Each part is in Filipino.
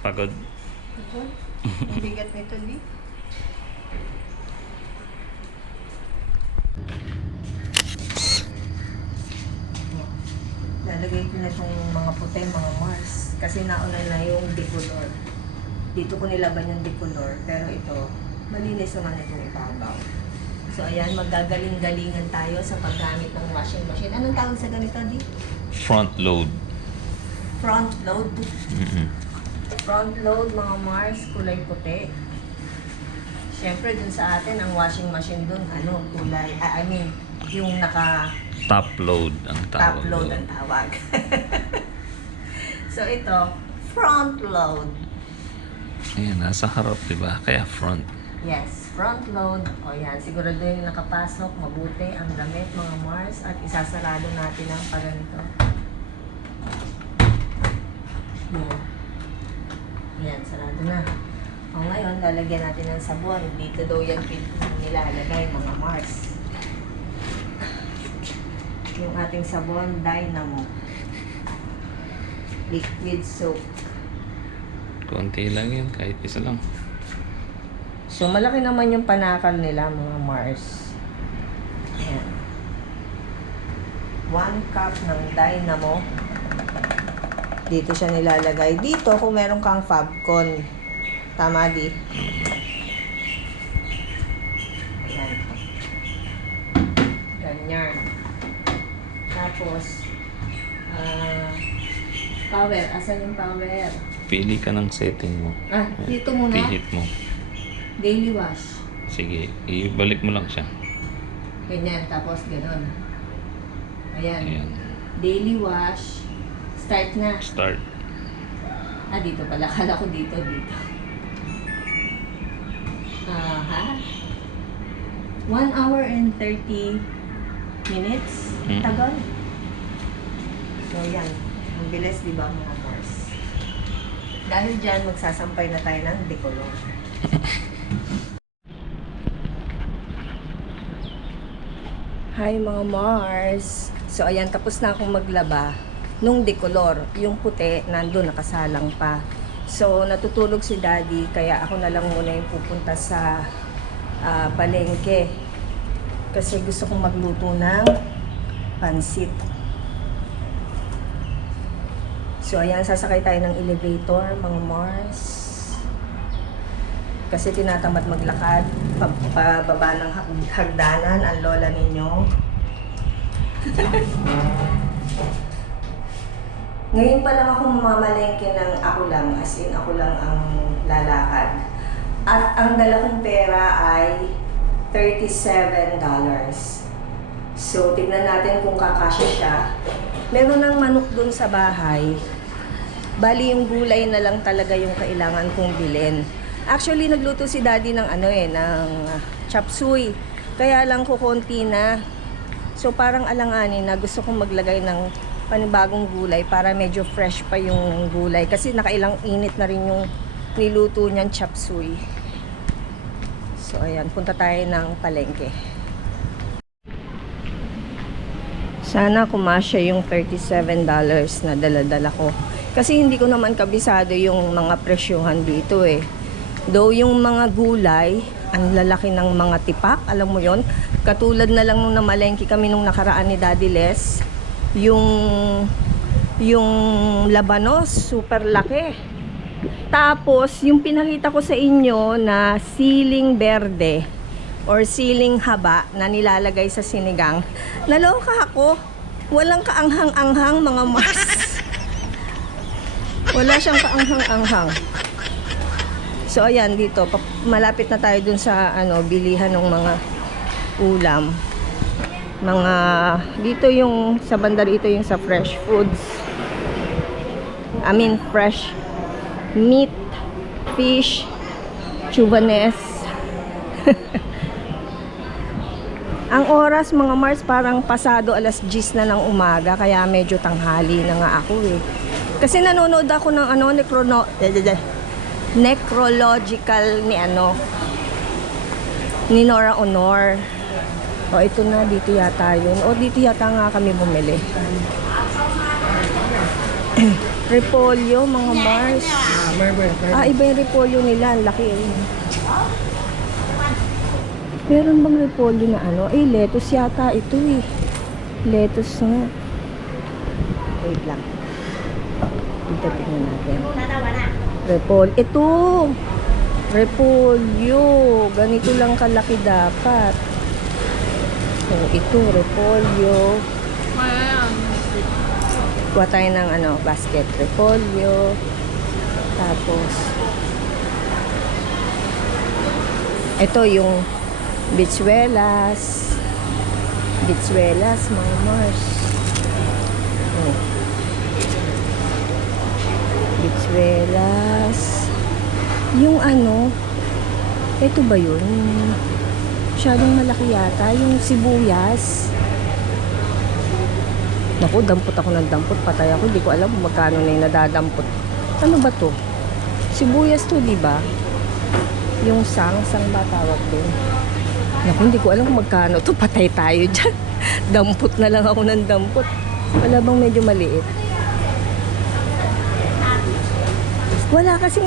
Pagod. Ito? Ang bigat nito, di? Lalagay ko na itong mga puti, mga Mars. Kasi nauna na yung decolor. Dito ko nilaban yung decolor. Pero ito, malinis naman itong ibabaw. So ayan, magagaling-galingan tayo sa paggamit ng washing machine. Anong tawag sa ganito, di? Front load. Front load. Mm-mm. Front load, mga Mars, kulay puti. Siyempre, dun sa atin, ang washing machine dun, ano, kulay, I mean, yung naka Top load ang tawag. top load doon. ang tawag. So ito, front load. Ayan, nasa harap, diba? Kaya front. Yes, front load. O yan, siguraduhin nakapasok, mabuti ang damit, mga Mars, at isasarado natin ang paganito. Yan. Yan, sarado na. O ngayon, lalagyan natin ng sabon. Dito daw yan nilalagay, mga Mars. Yung ating sabon, Dynamo. Liquid soap. Konti lang yun, kahit isa lang. So, malaki naman yung panakal nila, mga Mars. Ayan. 1 cup ng Dynamo. Dito siya nilalagay. Dito, kung meron kang Fabcon. Tama, di? Ayan. Ganyan. Tapos, power. Asan yung power? Pili ka ng setting mo. Ah, dito muna. Pihit mo. Daily wash. Sige, ibalik mo lang siya. Ganyan, tapos gano'n. Ayan. Ayan. Daily wash. Start na. Start. Ah, dito pala. Kala ko dito. Aha. 1 hour and 30 minutes. Hmm. Tagal. So, yan. Ang bilis, di ba, mga Mars? Dahil dyan, magsasampay na tayo ng decolor. Hi mga Mars! So ayan, tapos na akong maglaba nung decolor. Yung puti, nandun, nakasalang pa. So natutulog si Daddy, kaya ako na lang muna yung pupunta sa palengke. Kasi gusto kong magluto ng pansit. So ayan, sasakay tayo ng elevator, mga Mars. Kasi tinatamad maglakad, pababa ng hagdanan, ang lola ninyo. Ngayon pa lang ako mamamalengke ng ako lang, as in ako lang ang lalakad. At ang dala kong pera ay $37. So, tignan natin kung kakasya siya. Meron ng manok dun sa bahay. Bali, yung gulay na lang talaga yung kailangan kong bilhin. Actually, nagluto si Daddy ng ng chop suey. Kaya lang kukunti na. So, parang alanganin na gusto kong maglagay ng panibagong gulay para medyo fresh pa yung gulay. Kasi nakailang init na rin yung niluto niyan chop suey. So, ayan. Punta tayo ng palengke. Sana kumasya yung $37 na dala-dala ko. Kasi hindi ko naman kabisado yung mga presyuhan dito eh. Though yung mga gulay, ang lalaki ng mga tipak, alam mo yon. Katulad na lang nung namalengke kami nung nakaraan ni Daddy Les, yung labanos, super laki. Tapos, yung pinakita ko sa inyo na siling berde or siling haba na nilalagay sa sinigang, naloka ako. Walang kaanghang-anghang, mga Mars. Wala siyang kaanghang-anghang. So ayan, dito malapit na tayo dun sa bilihan ng mga ulam. Mga dito yung sa banda dito yung sa fresh foods. I mean fresh meat, fish, chubanes. Ang oras, mga Mars, parang pasado 10:00 na ng umaga, kaya medyo tanghali na nga ako eh. Kasi nanonood ako ng necrological ni Nora Honor. O ito na, dito yata yun. O dito yata nga kami bumili. Repolyo, mga Mars. Iba yung repolyo nila. Ang laki eh. Meron bang repolyo na ano? Lettuce yata ito eh. Lettuce nga. Wait lang. Dito tingnan natin. Repolyo. Ito! Repolyo. Ganito lang kalaki dapat. Ito, repolyo. Kuha tayo ng basket. Repolyo. Tapos, ito yung bitsuelas. Bitsuelas, mga Mars. Bitsuelas. Yung ito ba yun? Masyadong malaki yata. Yung sibuyas. Naku, dampot ako ng dampot. Patay ako. Hindi ko alam kung magkano na yung nadadampot. Ano ba to? Sibuyas to, di ba? Yung sang ba tawag din? Naku, hindi ko alam kung magkano to. Patay tayo dyan. Dampot na lang ako ng dampot. Wala bang medyo maliit? Wala kasing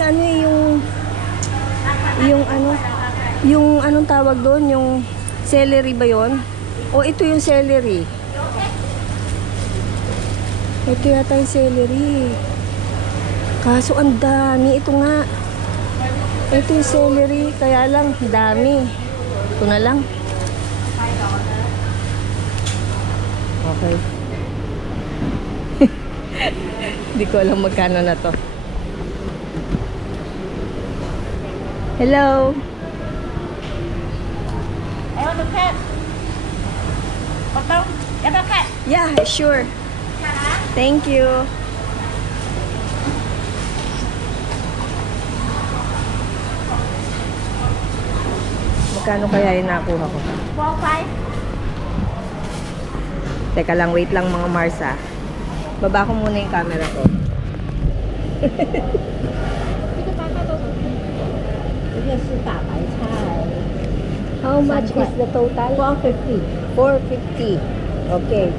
yung anong tawag doon, yung celery ba yon? O ito yung celery. Ito yata yung celery. Kaso ang dami. Ito nga. Ito yung celery. Kaya lang, dami. Ito na lang. Okay. Hindi ko alam magkano na to. Hello. Yeah, sure. Thank you. Magkano kaya yung nakuha ko? 4-5. Teka lang, wait lang mga Marsa. Baba ko muna yung camera ko. How much is the total? 450. 450. Okay.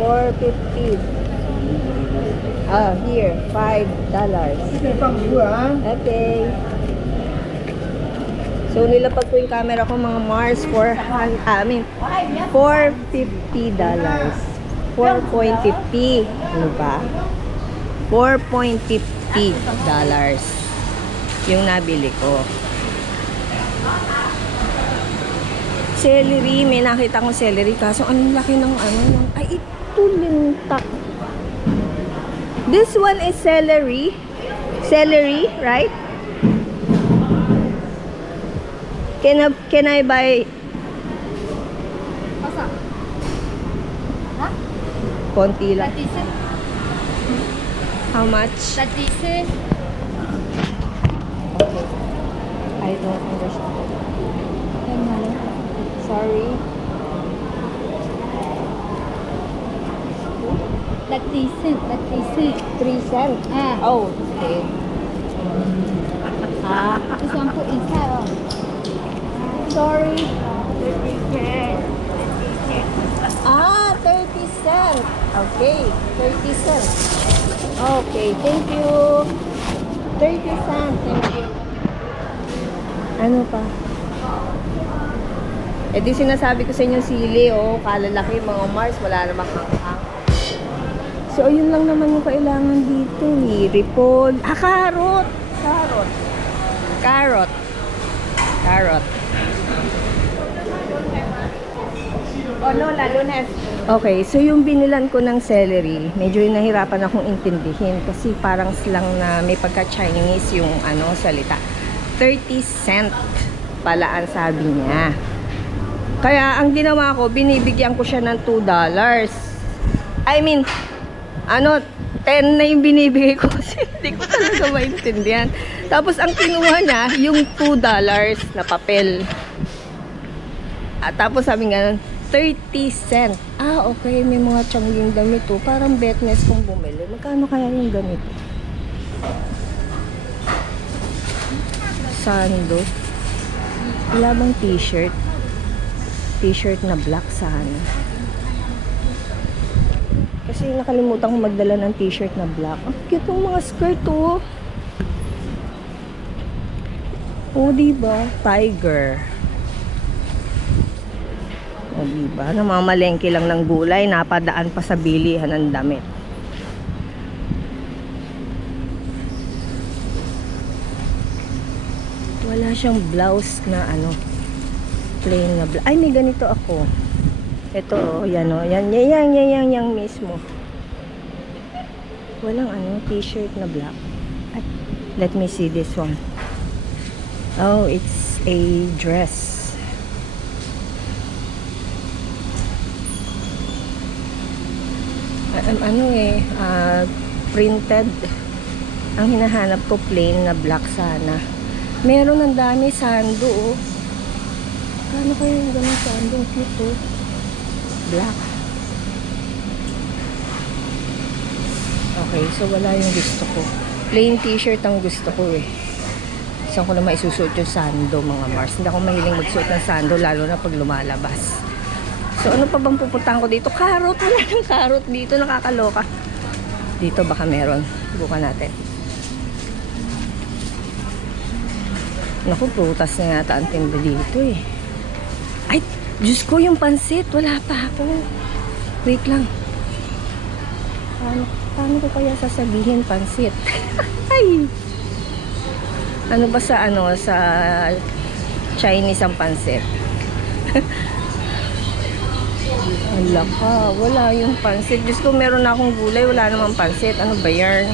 450. Here, $5. Okay. So, nilapag ko yung camera ko mga Mars $450. 4.50. Ano ba? $4.50 yung nabili ko. Celery, may nakita kong celery kaso ang laki ng ay ito lintak. This one is celery. Celery, right? Can I buy? Konti lang. How much? Okay. I don't understand. Sorry. That decent. 3 cents. Oh, okay. This one put inside. Sorry. 30 cents. Okay, 30 cents. Okay, thank you. 30 cents. Thank you. Ano pa? Di sinasabi ko sa inyo sili, kalalaki mga Mars, wala namang hanghang. So, ayun lang naman yung kailangan dito. Repol. Carrot. Lola, lunes. Okay, so yung binilan ko ng celery, medyo nahirapan akong intindihin kasi parang silang na may pagka-Chinese yung salita. 30 cent pala ang sabi niya. Kaya ang ginawa ko, binibigyan ko siya ng $2. I mean, 10 na yung binibigay ko kasi hindi ko talaga maintindihan. Tapos ang kinuha niya, yung $2 na papel. At tapos sabi nga, 30 cent. Okay, may mga tsangging damit to. Parang betness kung bumili. Magkano kaya yung ganito? Sando. Wala bang t-shirt? T-shirt na black sana. Kasi nakalimutan ko magdala ng t-shirt na black. Ang cute ng mga skirt, oh. Oh, diba? Tiger. Oh, diba? Namamalengke lang ng gulay, napadaan pa sa bilihan ng damit. Wala siyang blouse na ano, plain na blouse. Ay, may ganito ako. Ito, oh, yan, oh. Yan mismo. Walang ano, t-shirt na black. Ay, let me see this one. Oh, it's a dress. Printed. Ang hinahanap ko plain na black sana. Meron ng dami sando, oh. Ano kaya yung ganun sando? Cute, oh. Black. Okay, so wala yung gusto ko. Plain t-shirt ang gusto ko, eh. Saan ko na maisusuot yung sando, mga Mars. Hindi ako mahiling magsuot ng sando, lalo na pag lumalabas. So, ano pa bang pupuntahan ko dito? Carrot! Wala ng carrot dito. Nakakaloka. Dito baka meron. Bukan natin. Naku, prutas na yata ang tinda dito, eh. Ay, Diyos ko, yung pansit. Wala pa ako. Wait lang. Paano ko kaya sasabihin pansit? Ay! Ano ba sa Chinese ang pansit? Wala ka. Wala yung pansit. Diyos ko, meron na akong gulay. Wala namang pansit. Ano ba yan?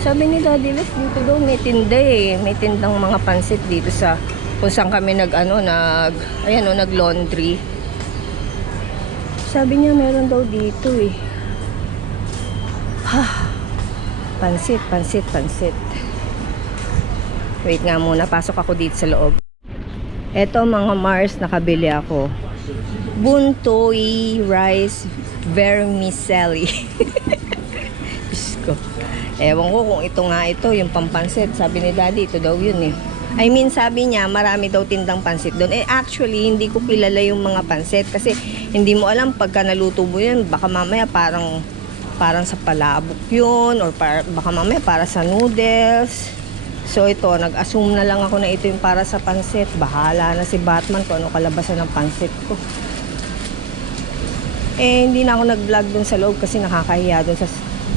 Sabi ni Daddy Les, dito daw may tinda, eh. May tindang mga pansit dito sa kung saan kami nag-laundry. Sabi niya meron daw dito, eh. Pansit. Wait nga muna, pasok ako dito sa loob. Eto mga Mars, nakabili ako. Buntoy rice vermicelli. Diyos ko. Ewan ko kung ito, yung pampansit. Sabi ni Daddy, ito daw yun, eh. I mean, sabi niya, marami daw tindang pansit doon. Eh, actually, hindi ko kilala yung mga pansit. Kasi, hindi mo alam, pagka naluto mo yun, baka mamaya parang sa palabok yun. Or baka mamaya para sa noodles. So, ito, nag-assume na lang ako na ito yung para sa pansit. Bahala na si Batman kung ano kalabasan ng pansit ko. Eh, hindi na ako nag-vlog doon sa loob kasi nakakahiya doon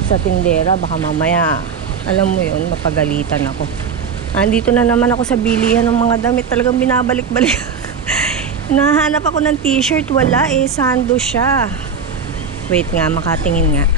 sa tindera. Baka mamaya, alam mo yun, mapagalitan ako. Andito na naman ako sa bilihan ng mga damit. Talagang binabalik-balik. Nahanap ako ng t-shirt. Wala, eh. Sando siya. Wait nga, makatingin nga.